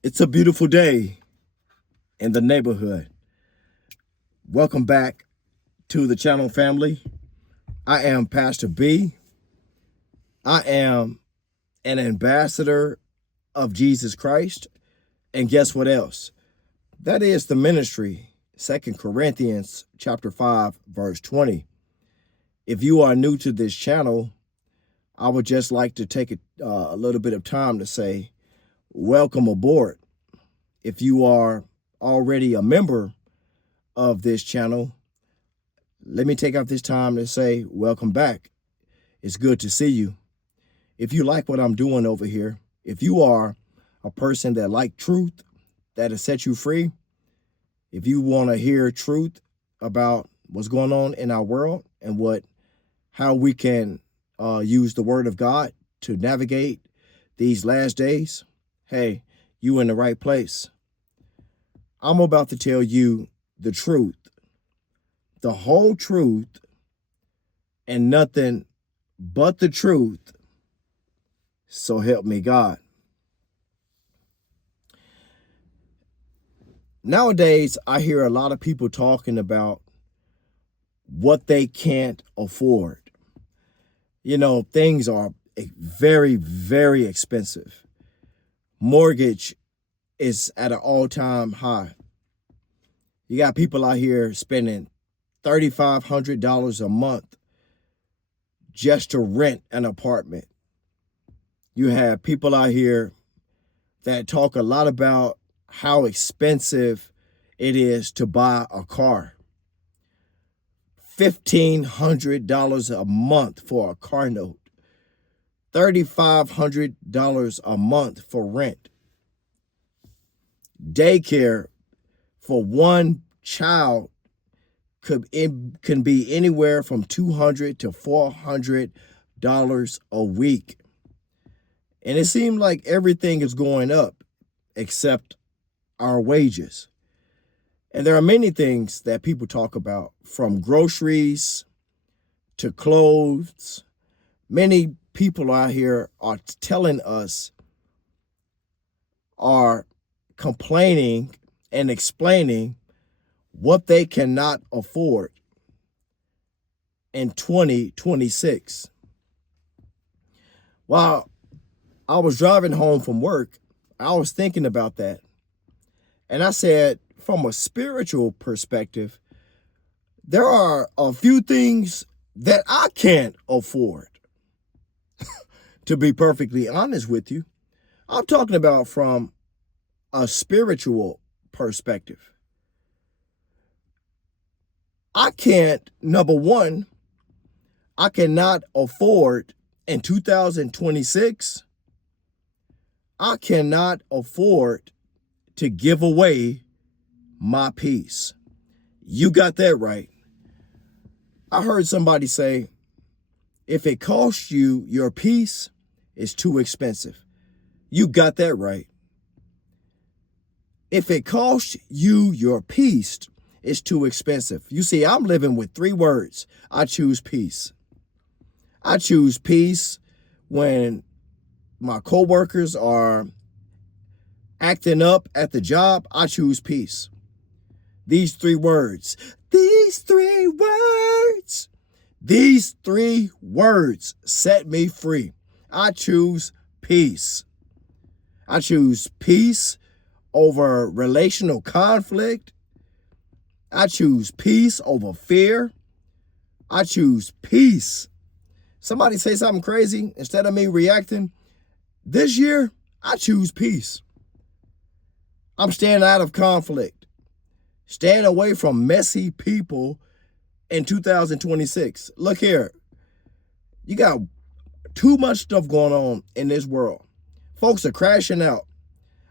It's a beautiful day in the neighborhood. Welcome back to the channel family. I am Pastor B. I am an ambassador of Jesus Christ. And guess what else? That is the ministry, 2 Corinthians chapter 5, verse 20. If you are new to this channel, I would just like to take a little bit of time to say, welcome aboard. If you are already a member of this channel, let me take out this time to say welcome back. It's good to see you. If you like what I'm doing over here, if you are a person that like truth, that has set you free, if you want to hear truth about what's going on in our world and how we can use the word of God to navigate these last days, hey, you in the right place. I'm about to tell you the truth, the whole truth, and nothing but the truth. So help me God. Nowadays, I hear a lot of people talking about what they can't afford. You know, things are very, very expensive. Mortgage is at an all-time high. You got people out here spending $3,500 a month just to rent an apartment. You have people out here that talk a lot about how expensive it is to buy a car. $1,500 a month for a car note. $3,500 a month for rent. Daycare for one child can be anywhere from $200 to $400 a week. And it seems like everything is going up except our wages. And there are many things that people talk about, from groceries to clothes. Many people out here are telling us, are complaining and explaining what they cannot afford in 2026. While I was driving home from work, I was thinking about that. And I said, from a spiritual perspective, there are a few things that I can't afford. To be perfectly honest with you, I'm talking about from a spiritual perspective. I can't, number one, I cannot afford in 2026, I cannot afford to give away my peace. You got that right. I heard somebody say, if it costs you your peace, it's too expensive. You got that right. If it costs you your peace, it's too expensive. You see, I'm living with 3 words. I choose peace. I choose peace when my coworkers are acting up at the job. I choose peace. These 3 words. These 3 words. These 3 words set me free. I choose peace. I choose peace over relational conflict. I choose peace over fear. I choose peace. Somebody say something crazy, instead of me reacting, this year, I choose peace. I'm staying out of conflict, staying away from messy people in 2026. Look here, you got too much stuff going on in this world. Folks are crashing out.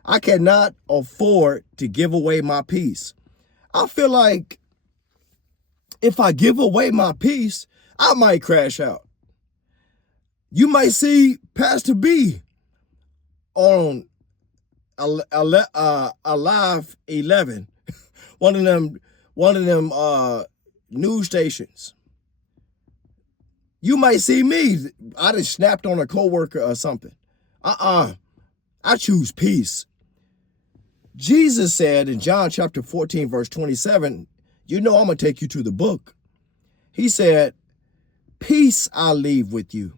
I cannot afford to give away my peace. I feel like if I give away my peace, I might crash out. You might see Pastor B on Alive 11, one of them news stations. You might see me. I just snapped on a coworker or something. I choose peace. Jesus said in John chapter 14, verse 27, you know I'm going to take you to the book. He said, peace I leave with you.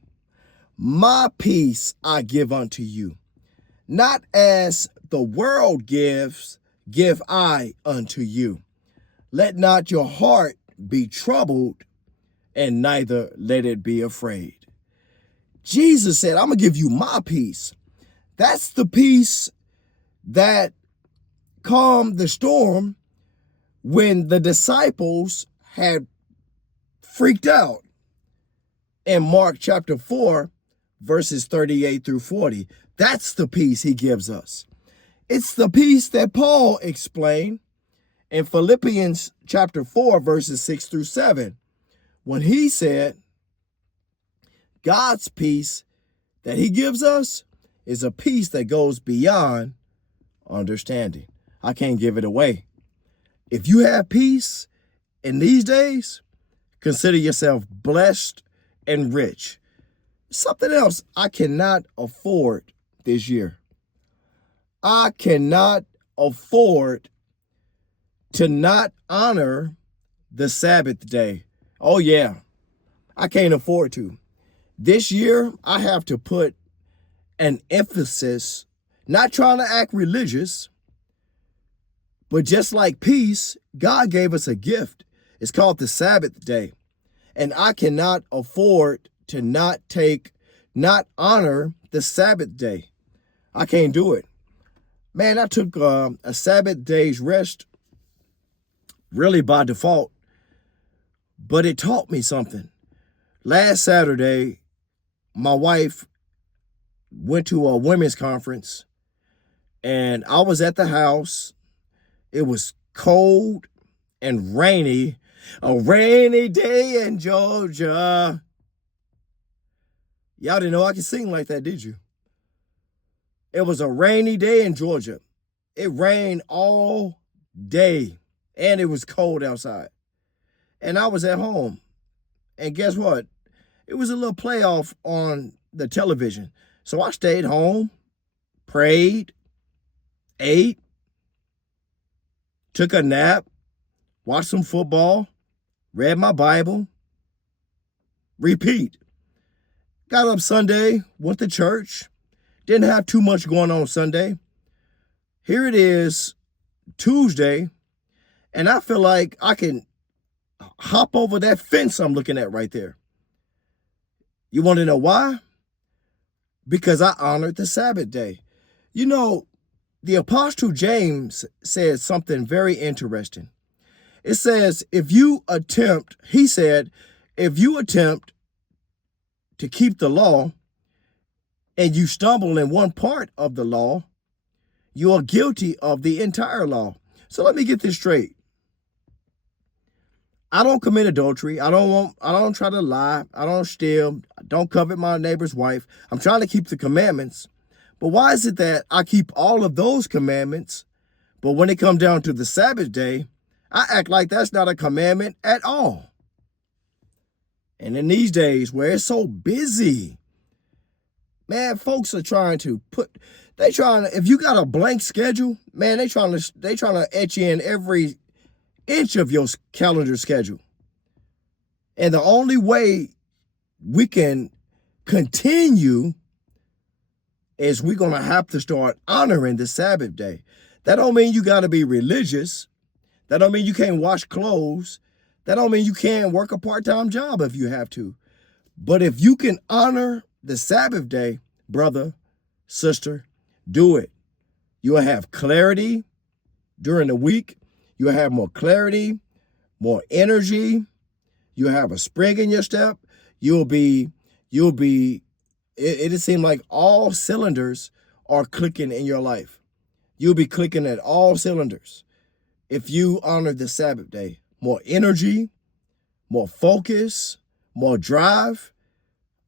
My peace I give unto you. Not as the world gives, give I unto you. Let not your heart be troubled, and neither let it be afraid. Jesus said, I'm going to give you my peace. That's the peace that calmed the storm when the disciples had freaked out in Mark chapter 4, verses 38 through 40. That's the peace he gives us. It's the peace that Paul explained in Philippians chapter 4, verses 6 through 7, when he said, God's peace that he gives us is a peace that goes beyond understanding. I can't give it away. If you have peace in these days, consider yourself blessed and rich. Something else I cannot afford this year. I cannot afford to not honor the Sabbath day. Oh yeah, I can't afford to. This year, I have to put an emphasis, not trying to act religious, but just like peace, God gave us a gift. It's called the Sabbath day. And I cannot afford to not honor the Sabbath day. I can't do it. Man, I took a Sabbath day's rest really by default, but it taught me something. Last Saturday, my wife went to a women's conference, and I was at the house. It was cold and rainy, a rainy day in Georgia. Y'all didn't know I could sing like that, did you? It was a rainy day in Georgia. It rained all day, and it was cold outside. And I was at home. And guess what? It was a little playoff on the television. So I stayed home, prayed, ate, took a nap, watched some football, read my Bible, repeat. Got up Sunday, went to church, didn't have too much going on Sunday. Here it is, Tuesday, and I feel like I can hop over that fence I'm looking at right there. You want to know why? Because I honored the Sabbath day. You know, the Apostle James said something very interesting. It says, if you attempt to keep the law and you stumble in one part of the law, you are guilty of the entire law. So let me get this straight. I don't commit adultery. I don't try to lie. I don't steal. I don't covet my neighbor's wife. I'm trying to keep the commandments. But why is it that I keep all of those commandments, but when it comes down to the Sabbath day, I act like that's not a commandment at all? And in these days where it's so busy, man, folks are if you got a blank schedule, man, they trying to etch in every inch of your calendar schedule. And the only way we can continue is we're going to have to start honoring the Sabbath day. That don't mean you got to be religious. That don't mean you can't wash clothes. That don't mean you can't work a part-time job if you have to. But if you can honor the Sabbath day, brother, sister, do it. You will have clarity during the week. You'll have more clarity, more energy. You'll have a spring in your step. It seems like all cylinders are clicking in your life. You'll be clicking at all cylinders if you honor the Sabbath day. More energy, more focus, more drive.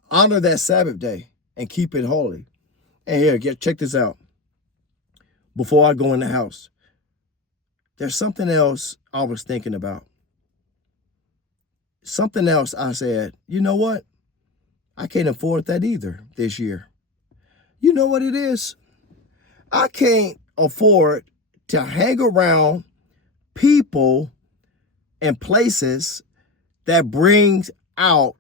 Honor that Sabbath day and keep it holy. And here, check this out. Before I go in the house, there's something else I was thinking about. Something else I said, you know what? I can't afford that either this year. You know what it is? I can't afford to hang around people and places that brings out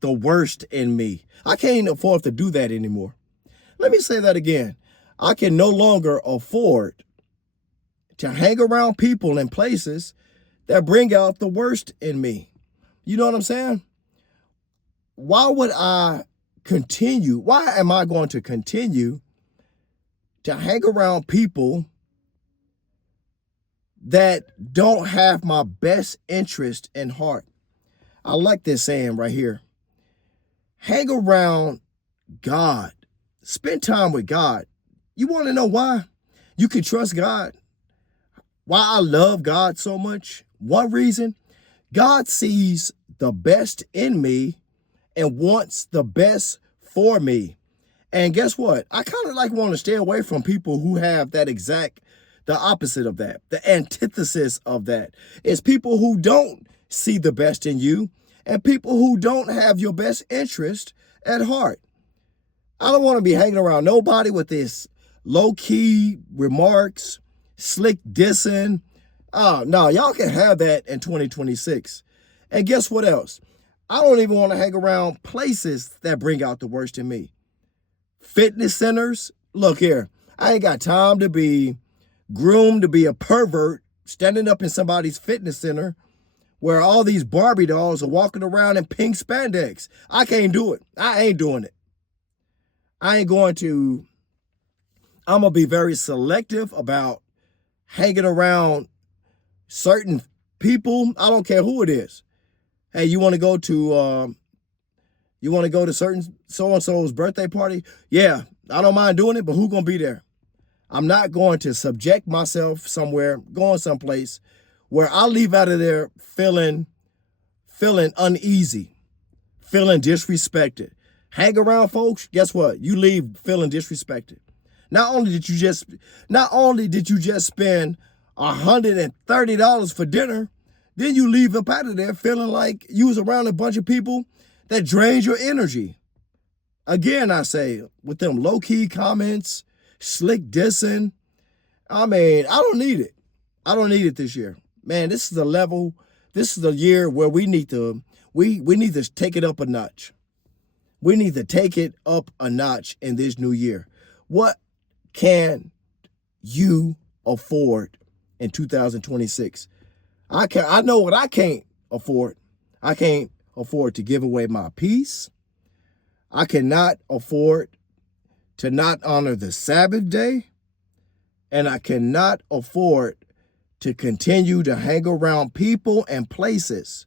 the worst in me. I can't afford to do that anymore. Let me say that again. I can no longer afford to hang around people and places that bring out the worst in me. You know what I'm saying? Why would I continue? Why am I going to continue to hang around people that don't have my best interest in heart? I like this saying right here. Hang around God. Spend time with God. You want to know why you can trust God? Why I love God so much? One reason, God sees the best in me and wants the best for me. And guess what? I kind of like want to stay away from people who have the opposite of that, the antithesis of that. It's people who don't see the best in you and people who don't have your best interest at heart. I don't want to be hanging around nobody with this low-key remarks, slick dissing. No, y'all can have that in 2026. And guess what else? I don't even want to hang around places that bring out the worst in me. Fitness centers. Look here, I ain't got time to be groomed to be a pervert standing up in somebody's fitness center where all these Barbie dolls are walking around in pink spandex. I can't do it. I ain't doing it. I'm going to be very selective about hanging around certain people. I don't care who it is. Hey, you want to go to certain so-and-so's birthday party? Yeah, I don't mind doing it, but who's going to be there? I'm not going to subject myself somewhere, going someplace where I leave out of there feeling uneasy, feeling disrespected. Hang around folks, guess what? You leave feeling disrespected. Not only did you just spend $130 for dinner, then you leave up out of there feeling like you was around a bunch of people that drained your energy. Again, I say, with them low-key comments, slick dissing, I don't need it. I don't need it this year. Man, this is the year where we need to take it up a notch. We need to take it up a notch in this new year. What can you afford in 2026? I know what I can't afford. I can't afford to give away my peace. I cannot afford to not honor the Sabbath day. And I cannot afford to continue to hang around people and places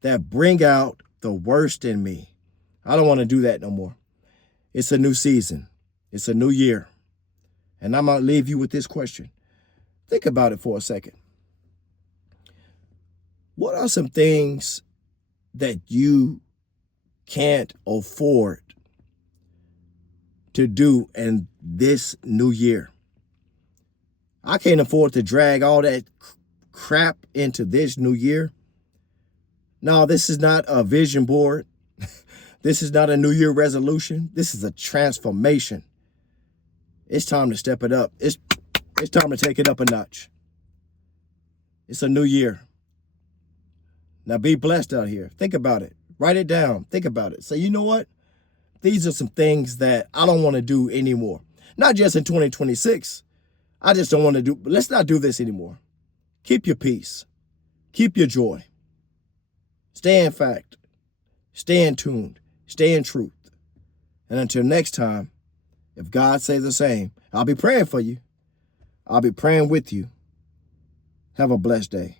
that bring out the worst in me. I don't want to do that no more. It's a new season. It's a new year. And I'm going to leave you with this question. Think about it for a second. What are some things that you can't afford to do in this new year? I can't afford to drag all that crap into this new year. No, this is not a vision board. This is not a New Year resolution. This is a transformation. It's time to step it up. It's time to take it up a notch. It's a new year. Now be blessed out here. Think about it. Write it down. Think about it. Say, you know what? These are some things that I don't want to do anymore. Not just in 2026. I just don't want to do. Let's not do this anymore. Keep your peace. Keep your joy. Stay in fact. Stay in tuned. Stay in truth. And until next time, if God says the same, I'll be praying for you. I'll be praying with you. Have a blessed day.